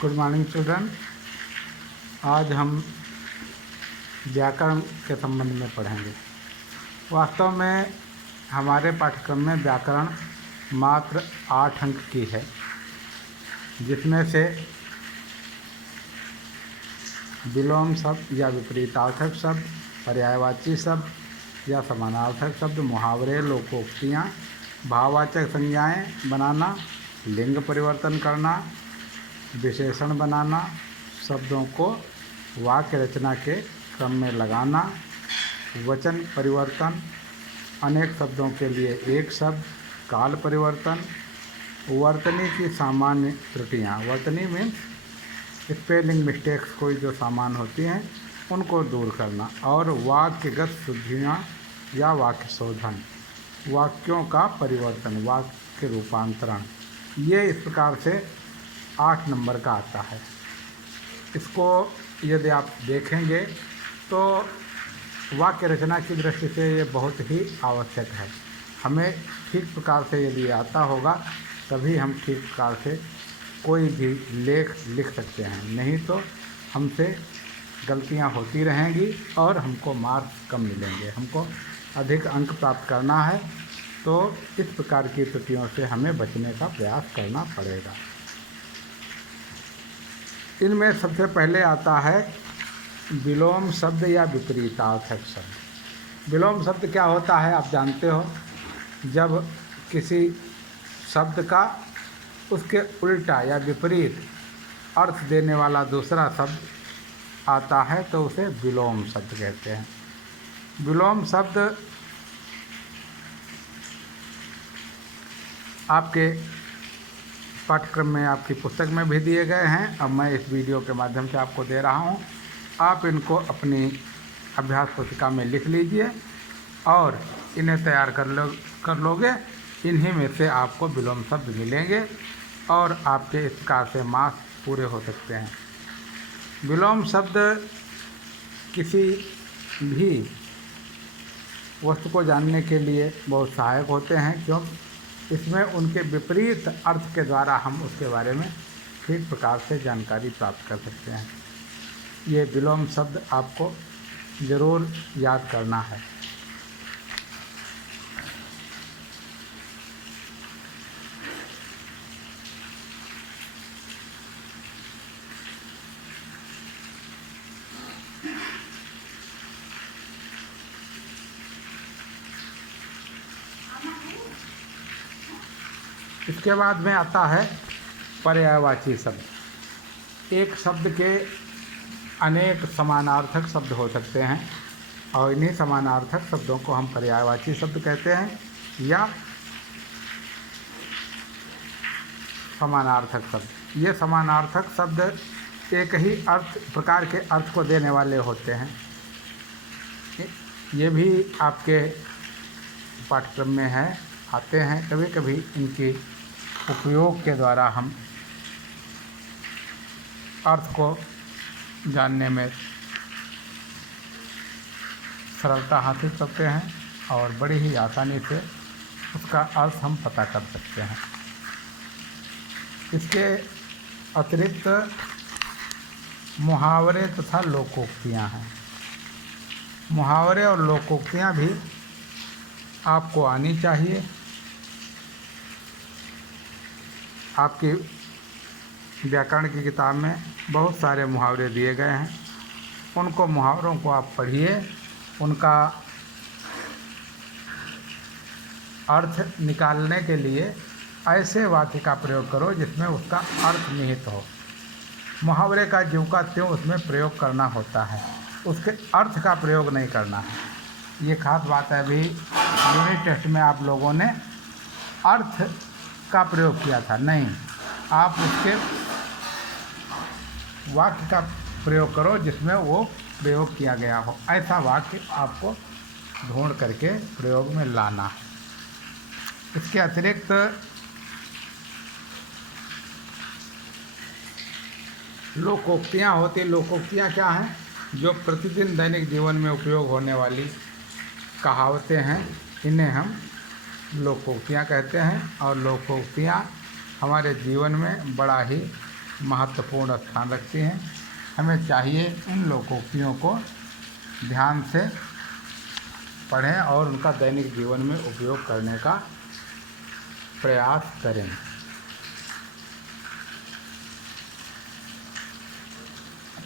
Good morning children. आज हम व्याकरण के संबंध में पढ़ेंगे। वास्तव में हमारे पाठ्यक्रम में व्याकरण मात्र 8 अंक की है, जिसमें से विलोम शब्द या विपरीतार्थक शब्द, पर्यायवाची शब्द या समानार्थक शब्द, मुहावरे, लोकोक्तियाँ, भाववाचक संज्ञाएं बनाना, लिंग परिवर्तन करना, विशेषण बनाना, शब्दों को वाक्य रचना के क्रम में लगाना, वचन परिवर्तन, अनेक शब्दों के लिए एक शब्द, काल परिवर्तन, वर्तनी की सामान्य त्रुटियाँ, वर्तनी मीन्स स्पेलिंग मिस्टेक्स कोई जो सामान्य होती हैं उनको दूर करना, और वाक्यगत शुद्धियाँ या वाक्य शोधन, वाक्यों का परिवर्तन, वाक्य रूपांतरण, ये इस प्रकार से 8 नंबर का आता है। इसको यदि आप देखेंगे तो वाक्य रचना की दृष्टि से ये बहुत ही आवश्यक है। हमें ठीक प्रकार से यदि आता होगा तभी हम ठीक प्रकार से कोई भी लेख लिख सकते हैं, नहीं तो हमसे गलतियां होती रहेंगी और हमको मार्क्स कम मिलेंगे। हमको अधिक अंक प्राप्त करना है तो इस प्रकार की त्रुटियों से हमें बचने का प्रयास करना पड़ेगा। इनमें सबसे पहले आता है विलोम शब्द या विपरीतार्थक शब्द। विलोम शब्द क्या होता है आप जानते हो। जब किसी शब्द का उसके उल्टा या विपरीत अर्थ देने वाला दूसरा शब्द आता है तो उसे विलोम शब्द कहते हैं। विलोम शब्द आपके पाठ्यक्रम में, आपकी पुस्तक में भी दिए गए हैं। अब मैं इस वीडियो के माध्यम से आपको दे रहा हूं। आप इनको अपनी अभ्यास पुस्तिका में लिख लीजिए और इन्हें तैयार कर लोगे। इन्हीं में से आपको विलोम शब्द मिलेंगे और आपके इस प्रकार से मार्क्स पूरे हो सकते हैं। विलोम शब्द किसी भी वस्तु को जानने के लिए बहुत सहायक होते हैं, क्योंकि इसमें उनके विपरीत अर्थ के द्वारा हम उसके बारे में ठीक प्रकार से जानकारी प्राप्त कर सकते हैं। ये विलोम शब्द आपको ज़रूर याद करना है। इसके बाद में आता है पर्यायवाची शब्द। एक शब्द के अनेक समानार्थक शब्द हो सकते हैं और इन्हीं समानार्थक शब्दों को हम पर्यायवाची शब्द कहते हैं या समानार्थक शब्द। ये समानार्थक शब्द एक ही प्रकार के अर्थ को देने वाले होते हैं। ये भी आपके पाठ्यक्रम में आते हैं। कभी कभी इनकी उपयोग के द्वारा हम अर्थ को जानने में सरलता हासिल करते हैं और बड़ी ही आसानी से उसका अर्थ हम पता कर सकते हैं। इसके अतिरिक्त मुहावरे तथा लोकोक्तियाँ हैं। मुहावरे और लोकोक्तियाँ भी आपको आनी चाहिए। आपकी व्याकरण की किताब में बहुत सारे मुहावरे दिए गए हैं। उनको मुहावरों को आप पढ़िए, उनका अर्थ निकालने के लिए ऐसे वाक्य का प्रयोग करो जिसमें उसका अर्थ निहित हो। मुहावरे का ज्यों का त्यों उसमें प्रयोग करना होता है, उसके अर्थ का प्रयोग नहीं करना है। ये खास बात है। अभी यूनिट टेस्ट में आप लोगों ने अर्थ का प्रयोग किया था, नहीं, आप उसके वाक्य का प्रयोग करो जिसमें वो प्रयोग किया गया हो। ऐसा वाक्य आपको ढूंढ करके प्रयोग में लाना है। इसके अतिरिक्त लोकोक्तियाँ होती। लोकोक्तियाँ क्या हैं? जो प्रतिदिन दैनिक जीवन में उपयोग होने वाली कहावतें हैं, इन्हें हम लोकोक्तियाँ कहते हैं। और लोकोक्तियाँ हमारे जीवन में बड़ा ही महत्वपूर्ण स्थान रखती हैं। हमें चाहिए इन लोकोक्तियों को ध्यान से पढ़ें और उनका दैनिक जीवन में उपयोग करने का प्रयास करें।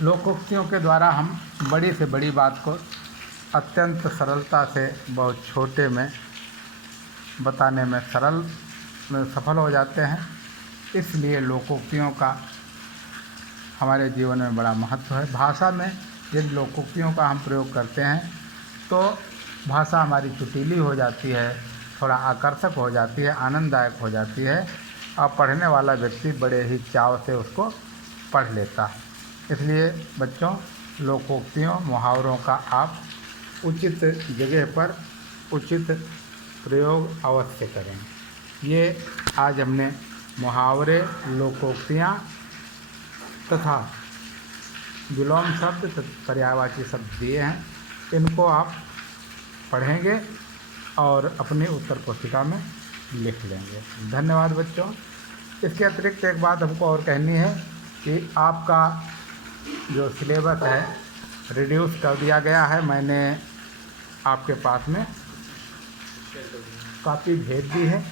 लोकोक्तियों के द्वारा हम बड़ी से बड़ी बात को अत्यंत सरलता से बहुत छोटे में बताने में सफल हो जाते हैं। इसलिए लोकोक्तियों का हमारे जीवन में बड़ा महत्व है। भाषा में यदि लोकोक्तियों का हम प्रयोग करते हैं तो भाषा हमारी सुरीली हो जाती है, थोड़ा आकर्षक हो जाती है, आनंददायक हो जाती है और पढ़ने वाला व्यक्ति बड़े ही चाव से उसको पढ़ लेता है। इसलिए बच्चों, लोकोक्तियों मुहावरों का आप उचित जगह पर उचित प्रयोग अवश्य करें। ये आज हमने मुहावरे, लोकोक्तियाँ तथा विलोम शब्द तथा पर्यायवाची शब्द दिए हैं। इनको आप पढ़ेंगे और अपनी उत्तर पुस्तिका में लिख लेंगे। धन्यवाद बच्चों। इसके अतिरिक्त एक बात हमको और कहनी है कि आपका जो सिलेबस है रिड्यूस कर दिया गया है। मैंने आपके पास में कॉपी भेज दी है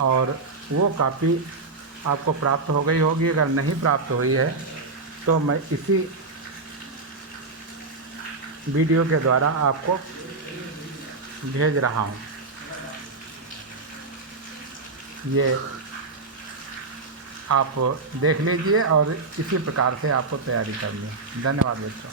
और वो कॉपी आपको प्राप्त हो गई होगी। अगर नहीं प्राप्त हुई है तो मैं इसी वीडियो के द्वारा आपको भेज रहा हूँ। ये आप देख लीजिए और इसी प्रकार से आपको तैयारी करनी है। धन्यवाद बच्चों।